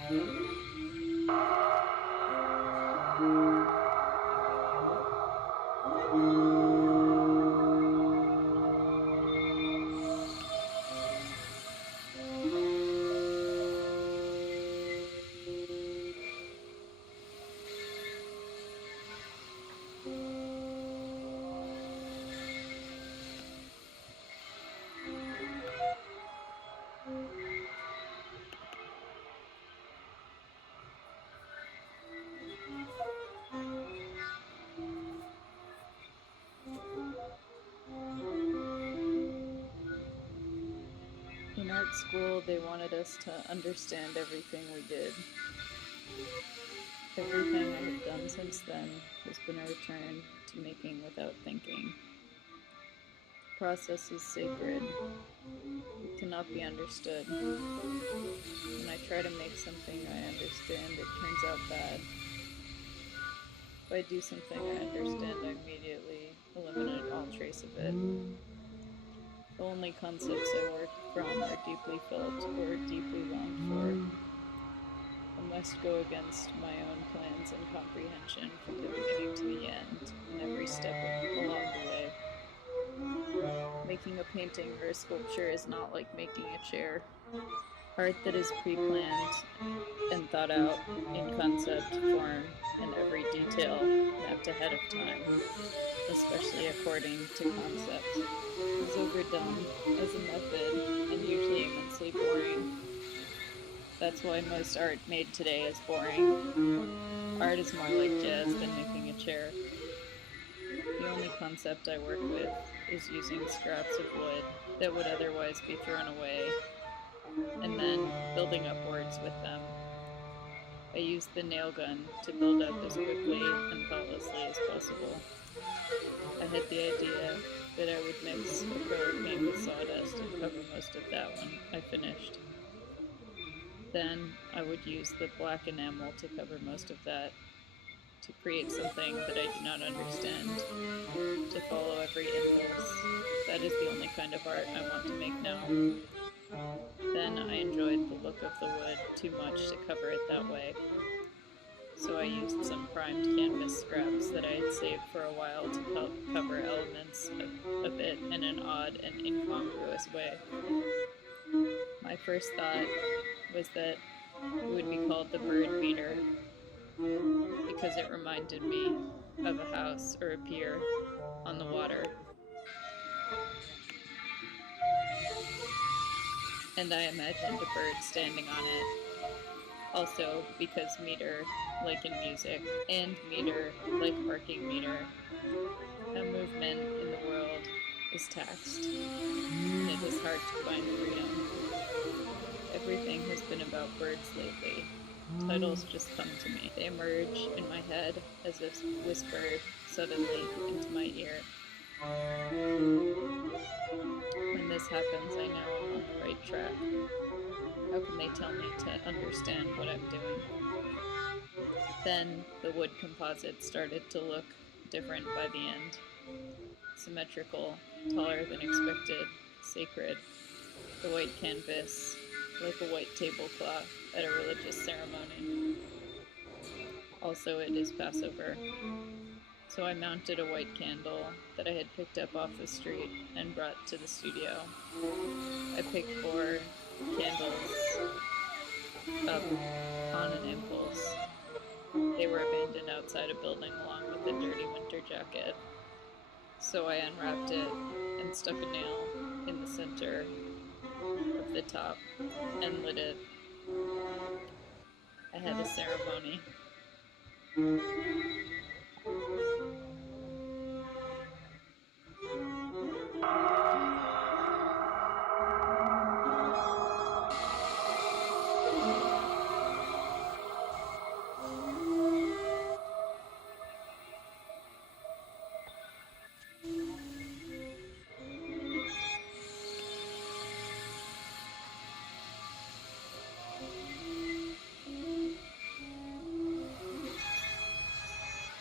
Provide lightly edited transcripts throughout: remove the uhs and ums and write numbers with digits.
In art school, they wanted us to understand everything we did. Everything I have done since then has been a return to making without thinking. The process is sacred. It cannot be understood. When I try to make something I understand, it turns out bad. If I do something I understand, I immediately eliminate all trace of it. The only concepts I work from are deeply felt or deeply longed for. I must go against my own plans and comprehension from the beginning to the end, in every step along the way. Making a painting or a sculpture is not like making a chair. Art that is pre-planned and thought out in concept, form, and every detail mapped ahead of time, especially according to concept, is overdone as a method and usually immensely boring. That's why most art made today is boring. Art is more like jazz than making a chair. The only concept I work with is using scraps of wood that would otherwise be thrown away, and then building up words with them. I used the nail gun to build up as quickly and thoughtlessly as possible. I had the idea that I would mix acrylic paint with sawdust and cover most of that when I finished. Then I would use the black enamel to cover most of that, to create something that I do not understand, to follow every impulse. That is the only kind of art I want to make now. Then I enjoyed the look of the wood too much to cover it that way. So I used some primed canvas scraps that I had saved for a while to cover elements of it in an odd and incongruous way. My first thought was that it would be called the bird beater because it reminded me of a house or a pier on the water. And I imagined a bird standing on it. Also, because meter, like in music, and meter, like parking meter, a movement in the world is taxed, and it is hard to find freedom. Everything has been about birds lately. Titles just come to me. They emerge in my head as if whispered suddenly into my ear. When this happens, I know I'm on the right track. How can they tell me to understand what I'm doing? Then the wood composite started to look different by the end. Symmetrical, taller than expected, sacred. The white canvas, like a white tablecloth at a religious ceremony. Also, it is Passover. So I mounted a white candle that I had picked up off the street and brought to the studio. I picked 4 candles up on an impulse. They were abandoned outside a building along with a dirty winter jacket. So I unwrapped it and stuck a nail in the center of the top and lit it. I had a ceremony.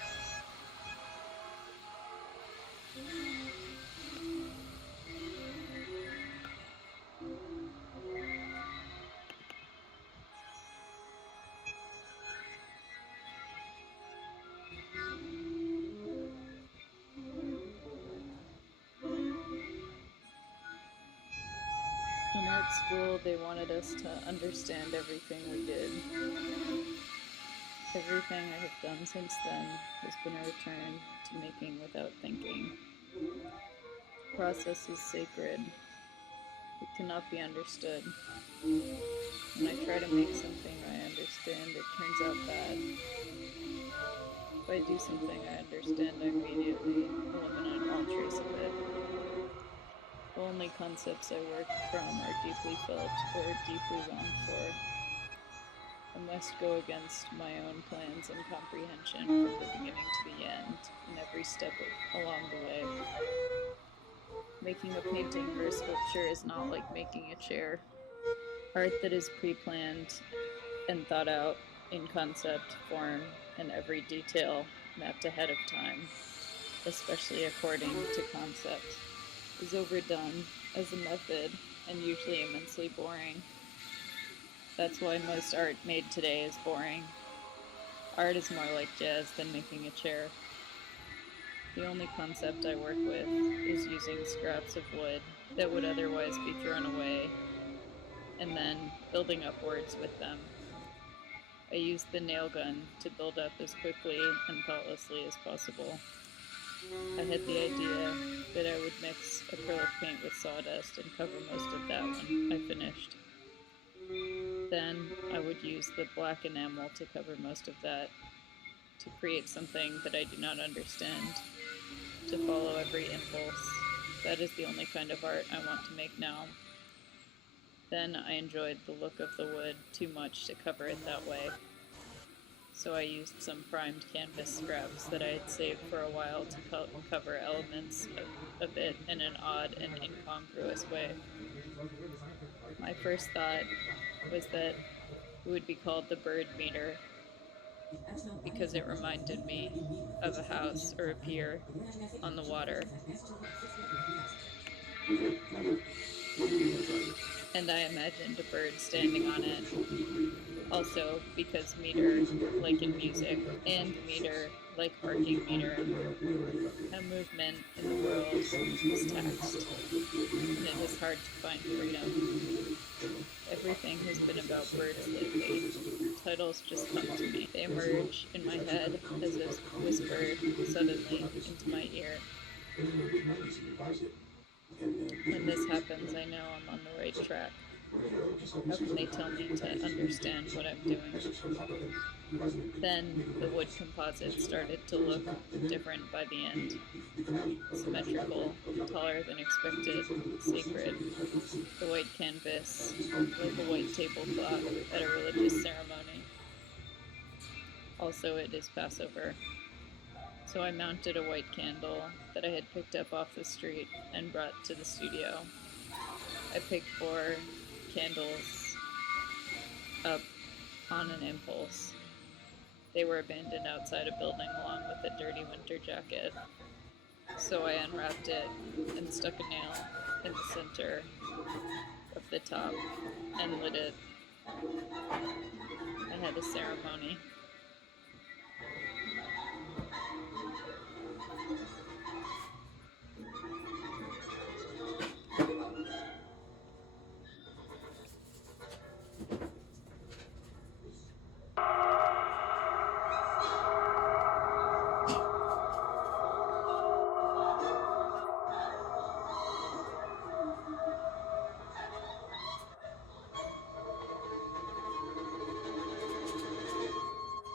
art school, they wanted us to understand everything we did. Everything I have done since then has been a return to making without thinking. The process is sacred. It cannot be understood. When I try to make something I understand, it turns out bad. If I do something I understand, I immediately eliminate all trace of it. The only concepts I work from are deeply felt or deeply longed for. I must go against my own plans and comprehension from the beginning to the end, in every step along the way. Making a painting or a sculpture is not like making a chair. Art that is pre-planned and thought out in concept, form, and every detail mapped ahead of time, especially according to concept, is overdone as a method and usually immensely boring. That's why most art made today is boring. Art is more like jazz than making a chair. The only concept I work with is using scraps of wood that would otherwise be thrown away, and then building up words with them. I used the nail gun to build up as quickly and thoughtlessly as possible. I had the idea that I would mix acrylic paint with sawdust and cover most of that when I finished. Then I would use the black enamel to cover most of that, to create something that I do not understand, to follow every impulse. That is the only kind of art I want to make now. Then I enjoyed the look of the wood too much to cover it that way. So I used some primed canvas scraps that I had saved for a while to cover elements of it in an odd and incongruous way. My first thought was that it would be called the bird meter, because it reminded me of a house or a pier on the water. And I imagined a bird standing on it. Also, because meter, like in music, and meter, like parking meter, a movement in the world is taxed, and it is hard to find freedom. Everything has been about birds lately. Titles just come to me. They emerge in my head as if whispered suddenly into my ear. When this happens, I know I'm on the right track. How can they tell me to understand what I'm doing? Then the wood composite started to look different by the end. Symmetrical, taller than expected, sacred. The white canvas, like a white tablecloth at a religious ceremony. Also, it is Passover. So I mounted a white candle that I had picked up off the street and brought to the studio. I picked 4 candles up on an impulse. They were abandoned outside a building along with a dirty winter jacket. So I unwrapped it and stuck a nail in the center of the top and lit it. I had a ceremony.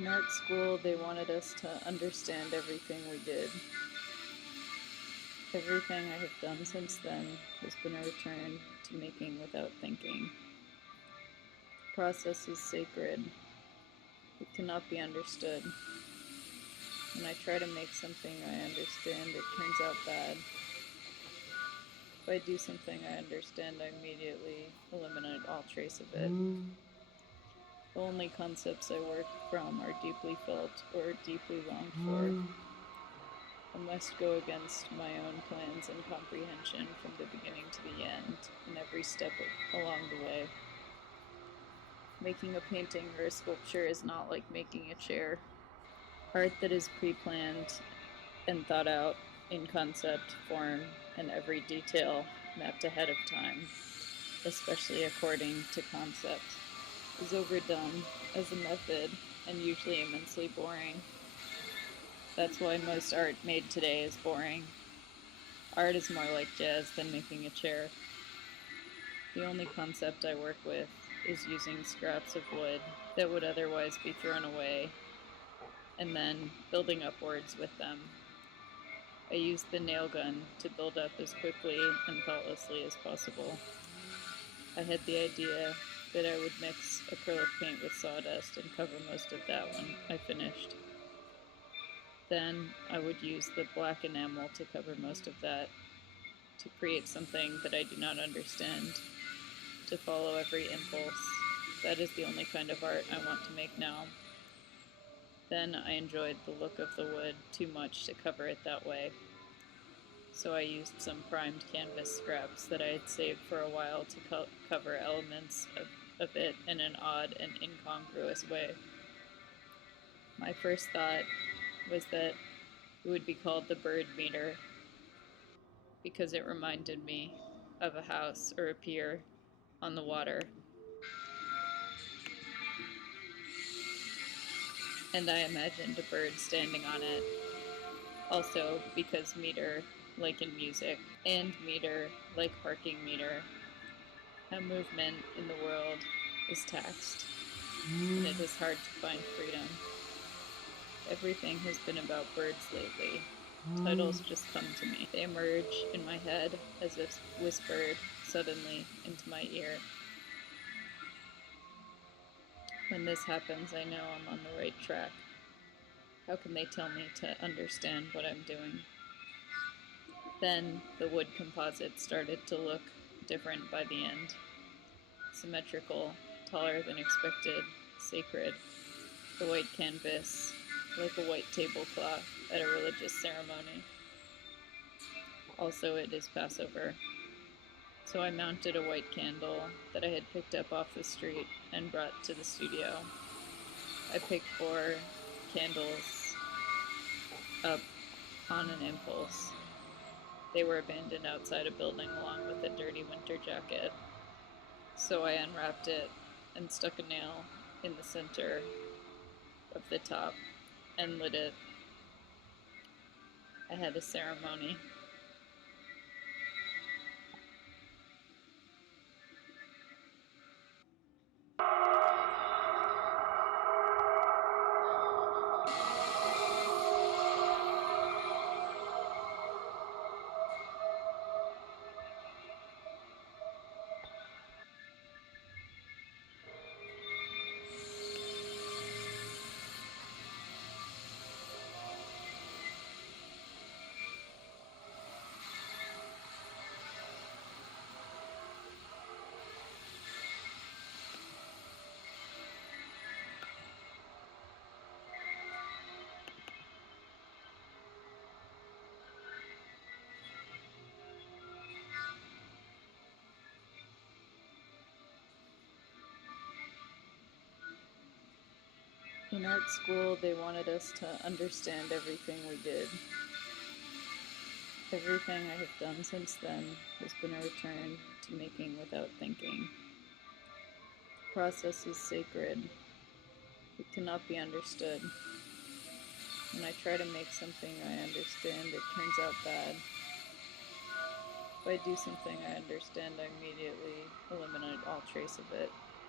In art school, they wanted us to understand everything we did. Everything I have done since then has been a return to making without thinking. The process is sacred. It cannot be understood. When I try to make something I understand, it turns out bad. If I do something I understand, I immediately eliminate all trace of it. The only concepts I work from are deeply felt or deeply longed for. I must go against my own plans and comprehension from the beginning to the end, in every step along the way. Making a painting or a sculpture is not like making a chair. Art that is pre-planned and thought out in concept, form, and every detail mapped ahead of time, especially according to concept, is overdone as a method and usually immensely boring. That's why most art made today is boring. Art is more like jazz than making a chair. The only concept I work with is using scraps of wood that would otherwise be thrown away, and then building up words with them. I use the nail gun to build up as quickly and thoughtlessly as possible. I had the idea that I would mix acrylic paint with sawdust and cover most of that when I finished. Then I would use the black enamel to cover most of that, to create something that I do not understand, to follow every impulse. That is the only kind of art I want to make now. Then I enjoyed the look of the wood too much to cover it that way, so I used some primed canvas scraps that I had saved for a while to cover elements of it in an odd and incongruous way. My first thought was that it would be called the bird meter, because it reminded me of a house or a pier on the water. And I imagined a bird standing on it. Also, because meter, like in music, and meter, like parking meter, a movement in the world is taxed, and it is hard to find freedom. Everything has been about birds lately. Titles just come to me. They emerge in my head as if whispered suddenly into my ear. When this happens, I know I'm on the right track. How can they tell me to understand what I'm doing? Then the wood composite started to look different by the end. Symmetrical, taller than expected, sacred. The white canvas, like a white tablecloth at a religious ceremony. Also, it is Passover. So I mounted a white candle that I had picked up off the street and brought to the studio. I picked 4 candles up on an impulse. They were abandoned outside a building along with a dirty winter jacket. So I unwrapped it and stuck a nail in the center of the top and lit it. I had a ceremony. In art school, they wanted us to understand everything we did. Everything I have done since then has been a return to making without thinking. The process is sacred. It cannot be understood. When I try to make something I understand, it turns out bad. If I do something I understand, I immediately eliminate all trace of it.